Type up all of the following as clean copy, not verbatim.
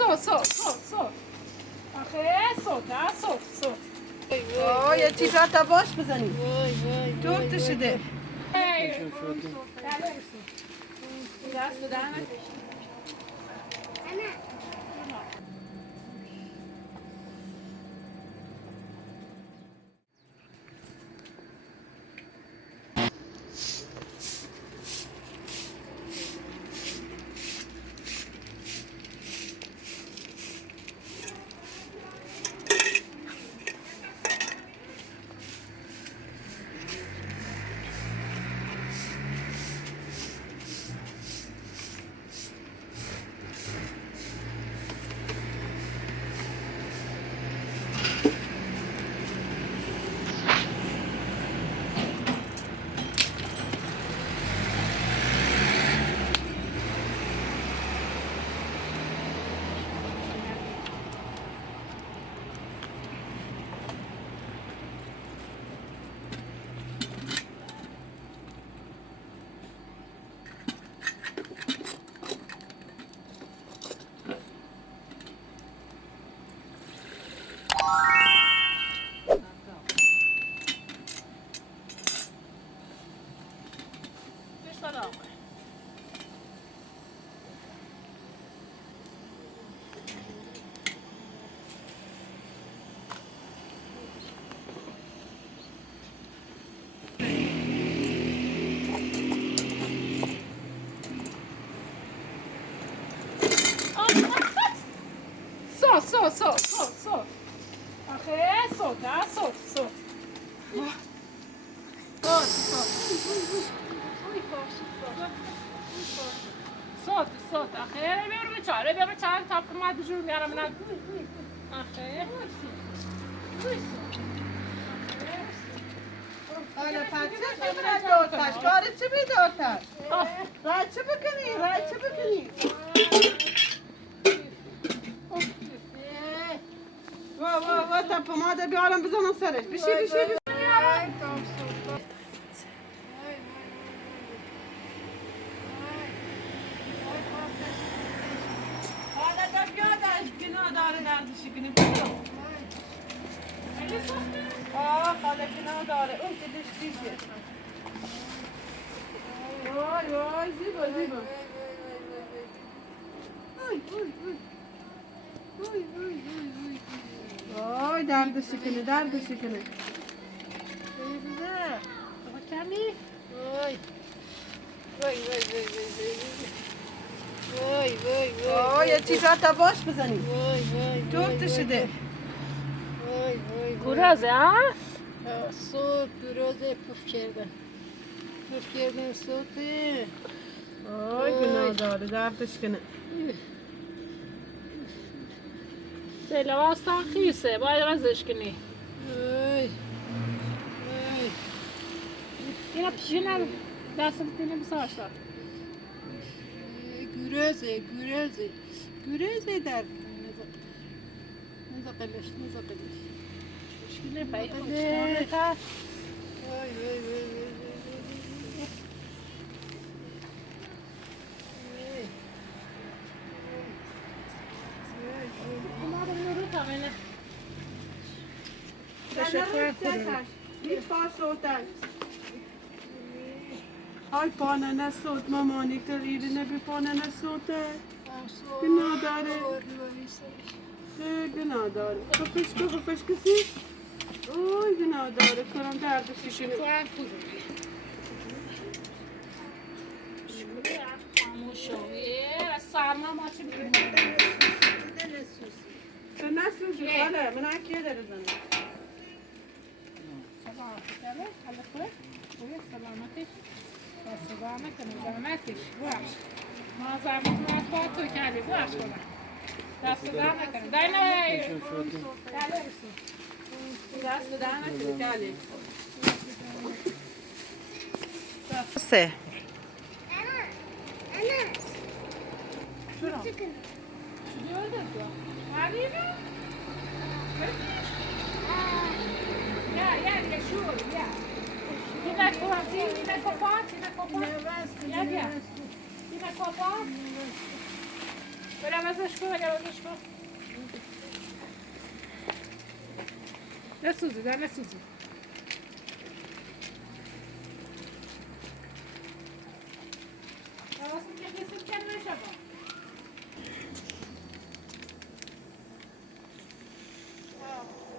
صوت آخه صوت یه چیزا تا باش بزنی دور شده صوت آخه صوت صوت آخه بیارو چهار تاپ ما بجور میارم نه آخه حالا پچه خیلی دورتش کار چه بی دورتش رای چه بکنی وا تا پماده بیارم بزنم سرش بشی حالا تا بیادش گناه داره دردشی کنی حالا گناه داره اون که دشتیشه وای زیبا وای دردشی کنه کمی یه چیزا تا باش بزنی دور شده گرازه ها؟ صوت گرازه پف کردن صوته گناه داره دردش کنه لباستان خیسه باید رزش کنی اینا پیشینا دست بتینه بساشتا گرازه در نزقلش شکلی پایی خوشتانه تا Ay bana ne sot mamani karine bir bana ne sot günah dare günah dare kafış kisi oy günah dare karam derdi şişini sarma maçı sen nasıl hala ben akiye deriz ana سلامتش باش ما زحمت با تو کردی باش کنم دست در نکنه دای نه دست در نکنه کلی سه شنو شدیوردن تو حبیبی یا شور یا Tina copa, ya. Tina copa. برم ازش کن اگر ازش کن نسوزی در نسوزی حواستون که کسی کن نشه با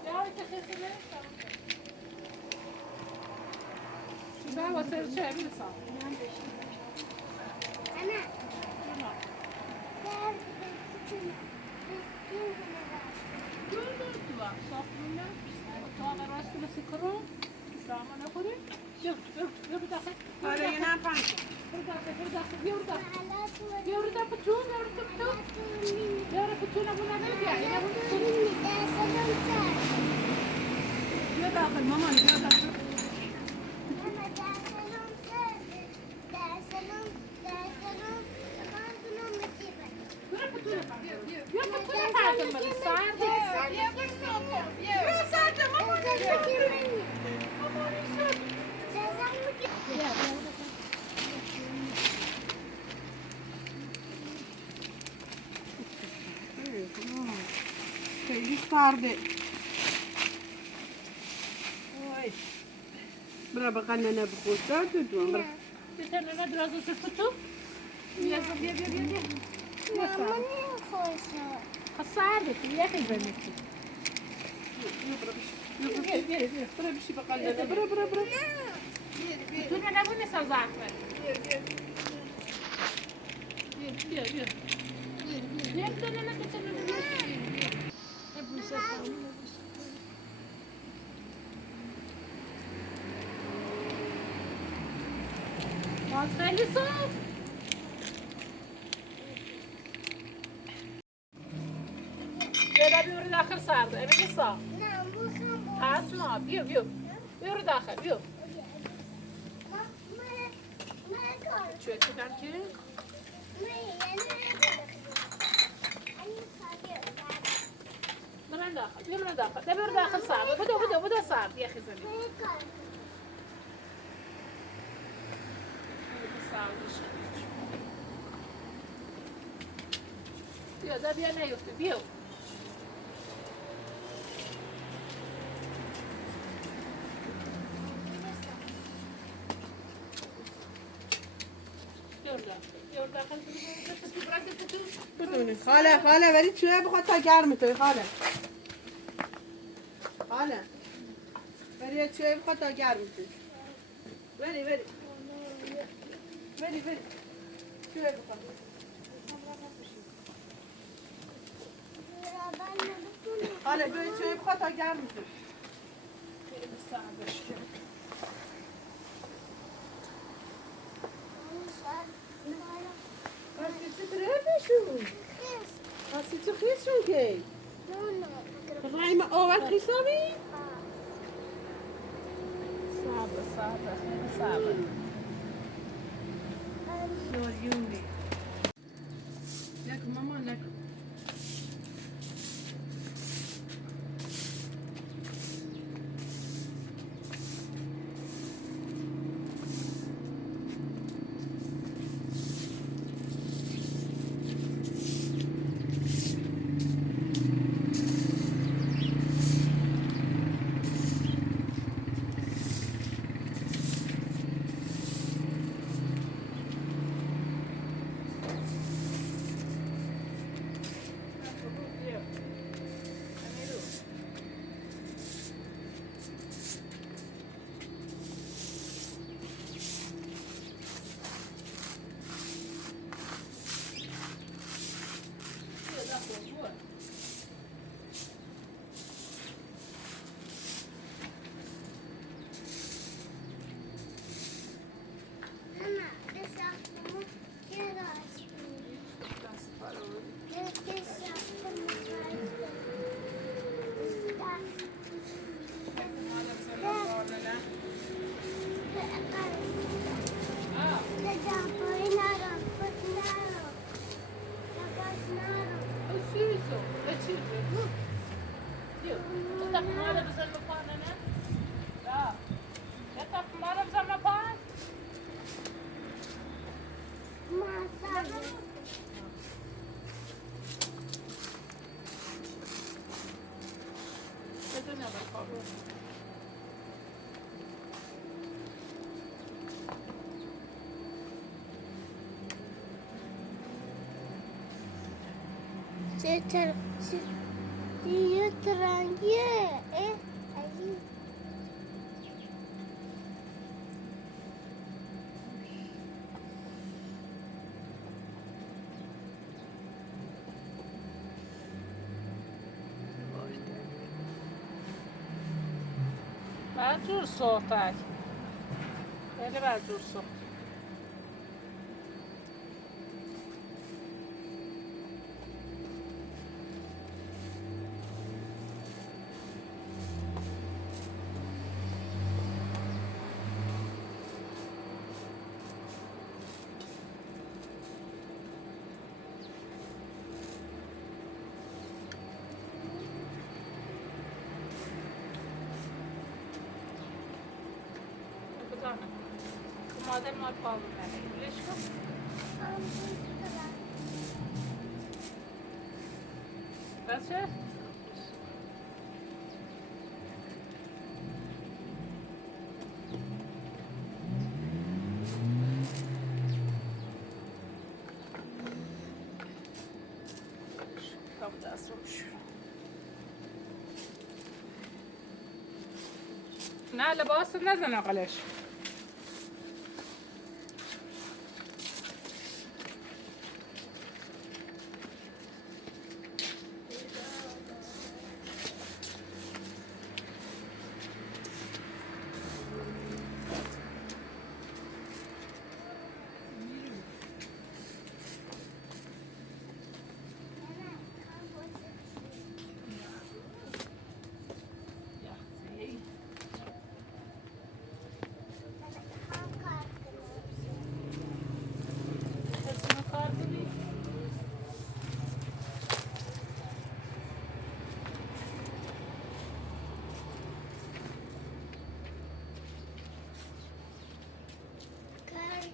یا که کسی نشه چیزا واسه چه میرسم آره یه نفر بیا داخل مامان بیا داخل خیلی سرده برا بقى انا بخوصات ودوم برا برا بشي بقى لنا برا برا برا خیلی صاف بیا بیور داخل سرده امیلی صاف اسما بیا بیور داخل بیا چه چیدن که؟ برن داخل بیور داخل سرده بدو سرد یه خیزنی بیا نیفته بیا بدونی خاله ولی چوه بخواد تا گرم توی خاله ولی چوه بخواد تا گرم توی ولی چوه بخواد خاله بری چوه بخواد تا گرم توی خیلی سردش کرد Así te gisteren gay. Rijmen wat gisabi? Sabe. Door jullie. Lekker mama, lekker. بعد صحبت خیلی بعد صحبت مادر مال پاول نمیگه لش کن بس چه؟ کام دست روش نه لباس نزن اقلش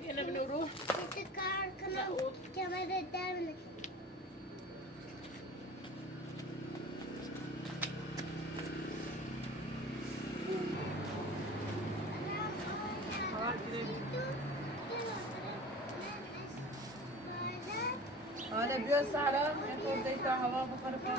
Yine bir nuru. آره بیا سلام این خورده تا هوا بخوره پا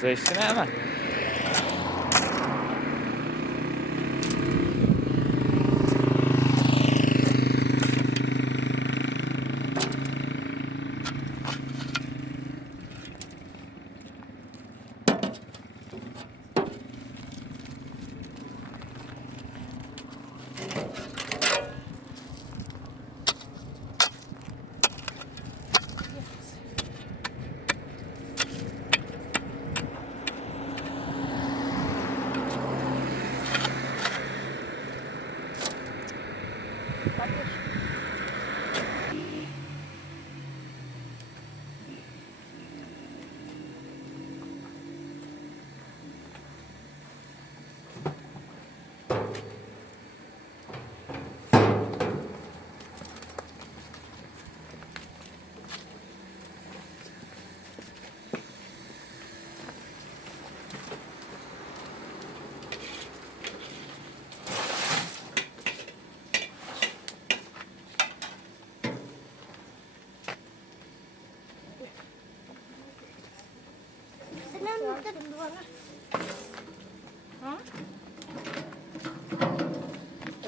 Zeytini hemen.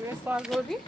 Evet fazla o değil.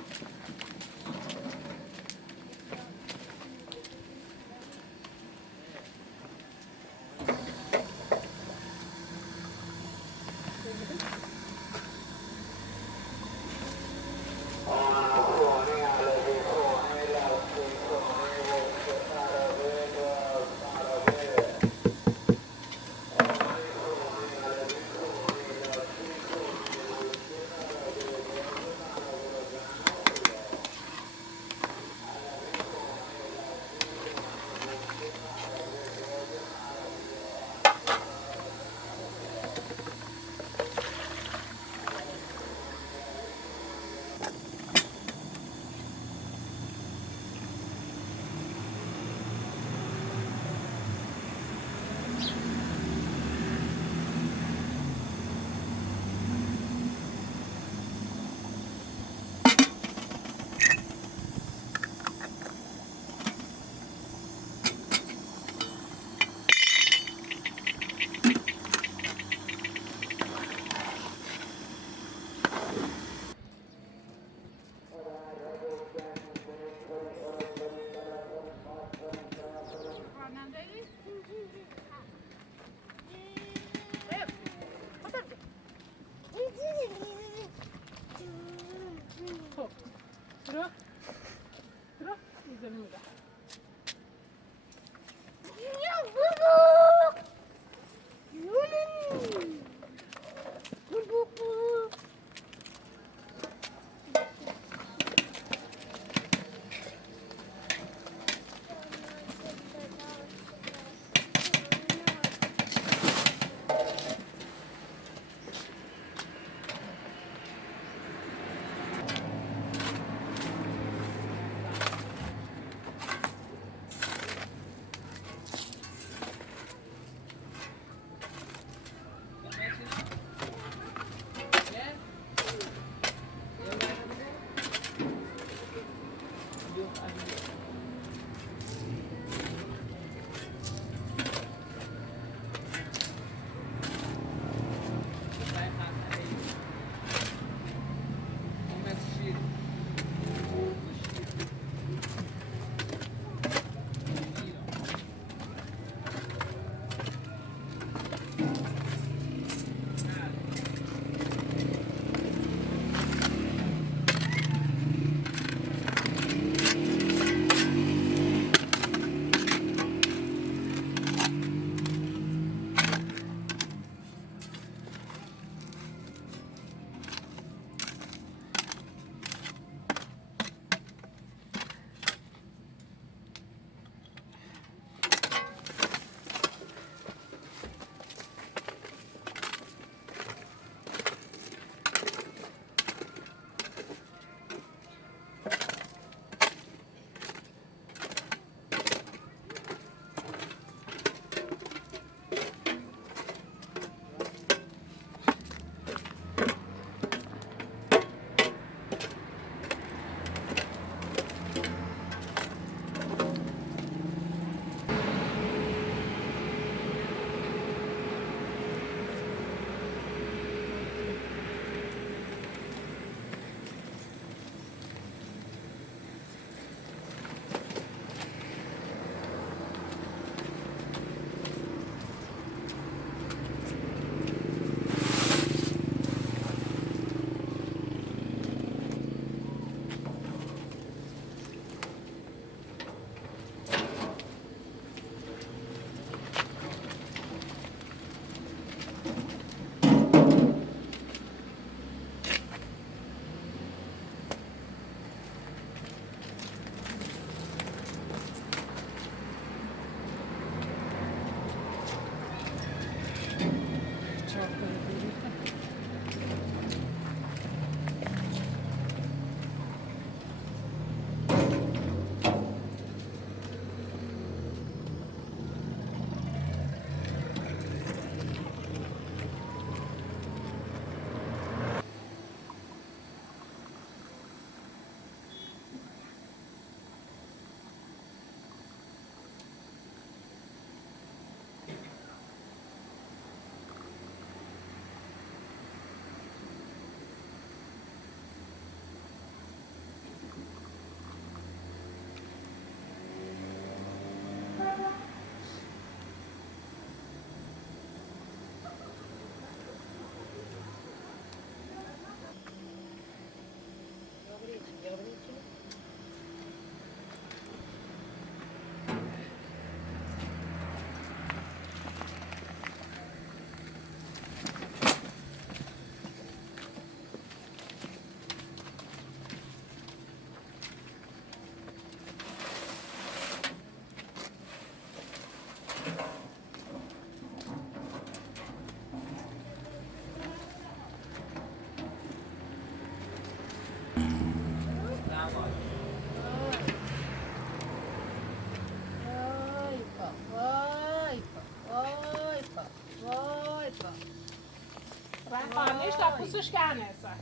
رنگ خانیش تا پوستش کنه سر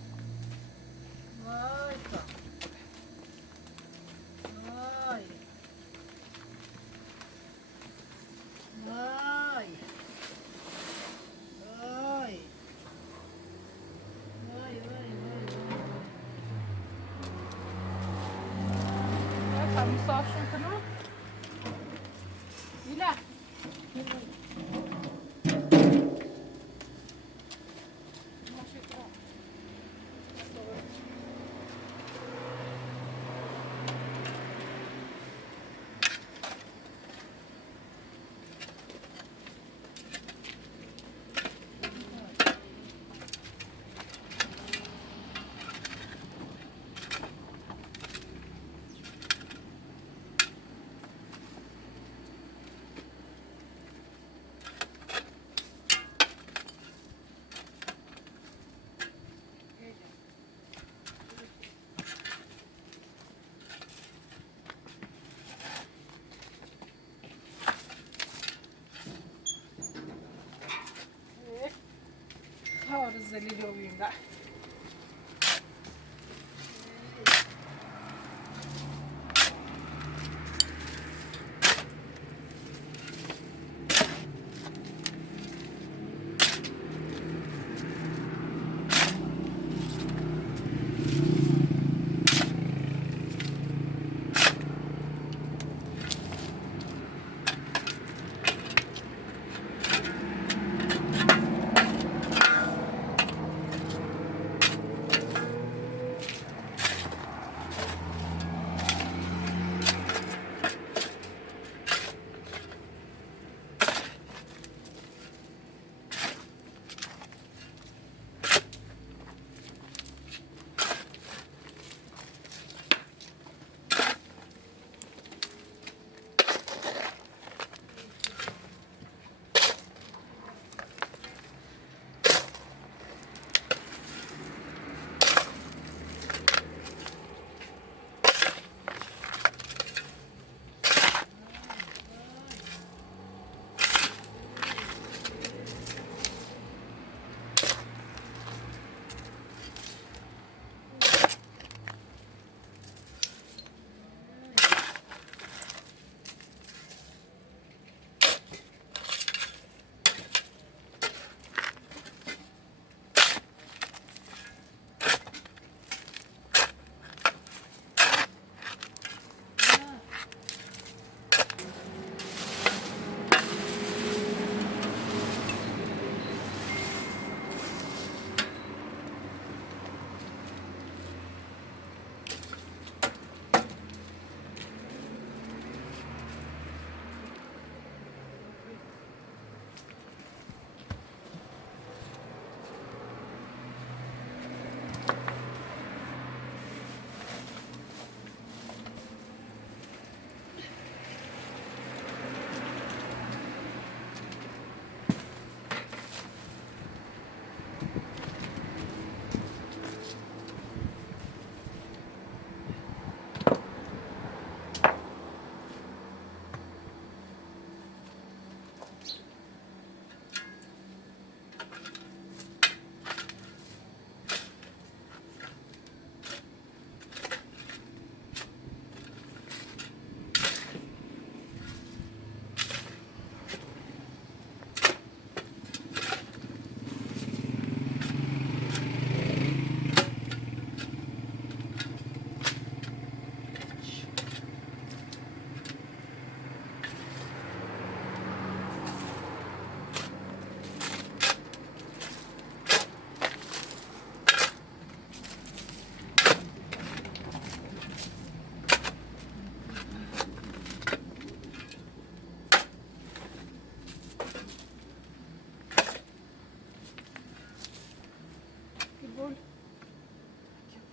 وای تا وای وای وای وای وای تا مصافشون کنم میله زلیل رو بیم ده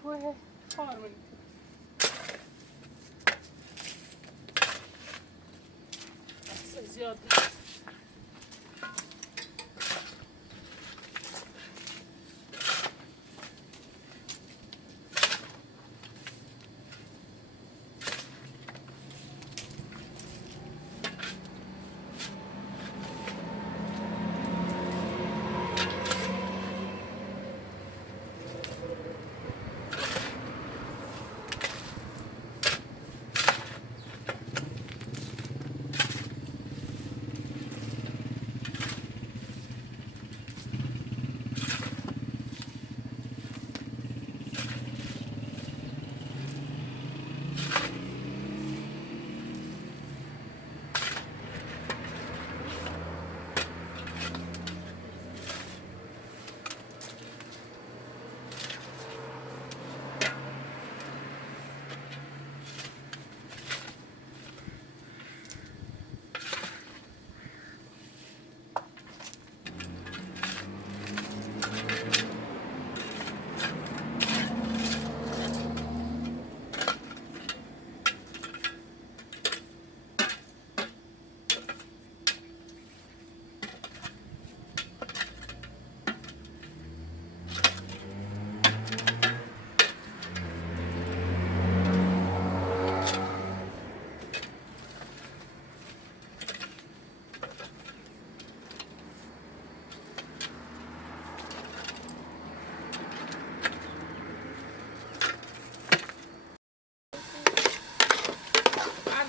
Fue horrible. زیاد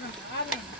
bana. Al beni.